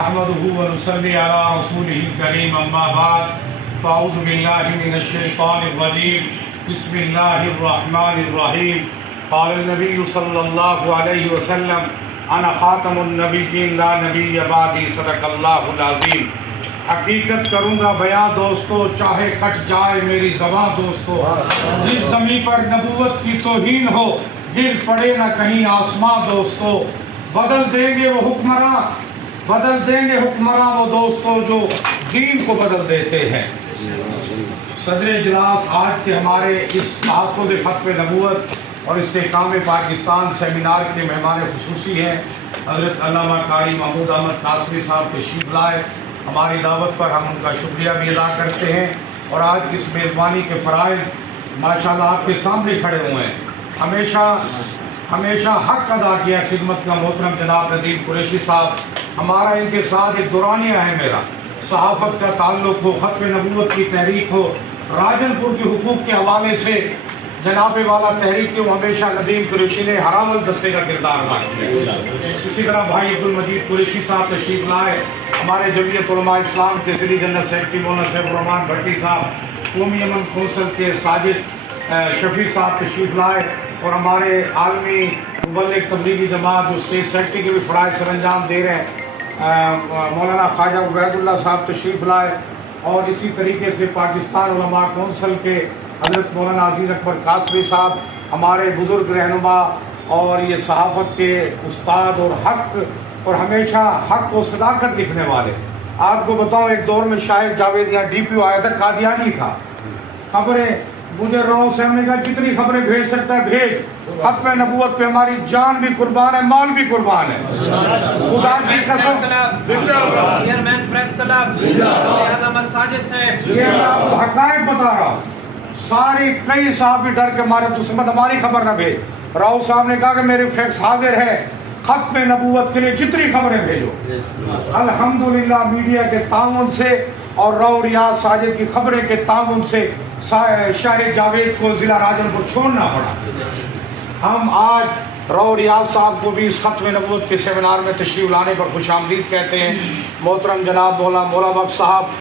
نحمده ونصلي على رسوله الكريم اما بعد فاعوذ بالله من الشيطان الرجيم بسم الله الرحمن الرحيم قال النبي صلى الله عليه وسلم انا خاتم النبيين لا نبي بعدي صدق الله العظيم۔ حقیقت کروں گا بیان دوستو، چاہے کٹ جائے میری زبان دوستو، جس زمین پر نبوت کی توہین ہو گر پڑے نہ کہیں آسمان دوستو، بدل دیں گے وہ حکمراں، بدل دیں گے حکمراں وہ دوستو جو دین کو بدل دیتے ہیں۔ صدر اجلاس آج کے ہمارے اس تحفظ ختم نبوت اور استحکام پاکستان سیمینار کے مہمان خصوصی ہیں حضرت علامہ قاری محمود احمد قاسمی صاحب تشریف لائے۔ ہماری دعوت پر ہم ان کا شکریہ بھی ادا کرتے ہیں، اور آج اس میزبانی کے فرائض ماشاءاللہ آپ کے سامنے کھڑے ہوئے ہیں۔ ہمیشہ حق ادا کیا خدمت کا محترم جناب ندیم قریشی صاحب، ہمارا ان کے ساتھ ایک دورانیہ ہے میرا، صحافت کا تعلق ہو، ختم نبوت کی تحریک ہو، راجن پور کے حقوق کے حوالے سے جناب والا تحریک کے ہمیشہ ندیم قریشی نے حرام الدستے کا کردار ادا کیا۔ اسی طرح بھائی عبدالمجید قریشی صاحب تشریف لائے، ہمارے جمعیت علماء اسلام کے ذریعے جنرل سیکرٹری مولانا سیف الرحمان بھٹی صاحب، قومی امن کونسل کے ساجد شفیع صاحب تشریف لائے، اور ہمارے عالمی مبلغ تبلیغی جماعت جو اسٹیٹ سیکرٹری کے بھی فرائض سر انجام دے رہے ہیں مولانا خواجہ عبید اللہ صاحب تشریف لائے، اور اسی طریقے سے پاکستان علماء کونسل کے حضرت مولانا عزیز اکبر قاسمی صاحب، ہمارے بزرگ رہنما اور یہ صحافت کے استاد اور حق اور ہمیشہ حق و صداقت لکھنے والے۔ آپ کو بتاؤں ایک دور میں شاہد جاوید یہاں ڈی پی او آیا تھا، قادیانی تھا، خبریں گجر رہوں سے ہم نے کہا جتنی خبریں بھیج سکتا ہے بھیج، ختم نبوت پہ ہماری جان بھی قربان ہے، مال بھی قربان ہے۔ خدا کی قسم چیئرمین پریس کلب اعظم ساجد صاحب، یہ میں آپ کو حقائق بتا رہا ہوں، ساری کئی صحافی ڈر کے مارے تو سمت ہماری خبر نہ بھیج۔ راؤ صاحب نے کہا کہ میرے فیکس حاضر ہے، ختم نبوت کے لیے جتنی خبریں بھیجو۔ الحمدللہ میڈیا کے تعاون سے اور راؤ ریاض ساجد کی خبریں کے تعاون سے شاہد جاوید کو ضلع راجن پور چھوڑنا پڑا۔ ہم آج راؤ ریاض صاحب کو بھی اس ختم نبوت کے سیمینار میں تشریف لانے پر خوش آمدید کہتے ہیں۔ محترم جناب مولا بخش صاحب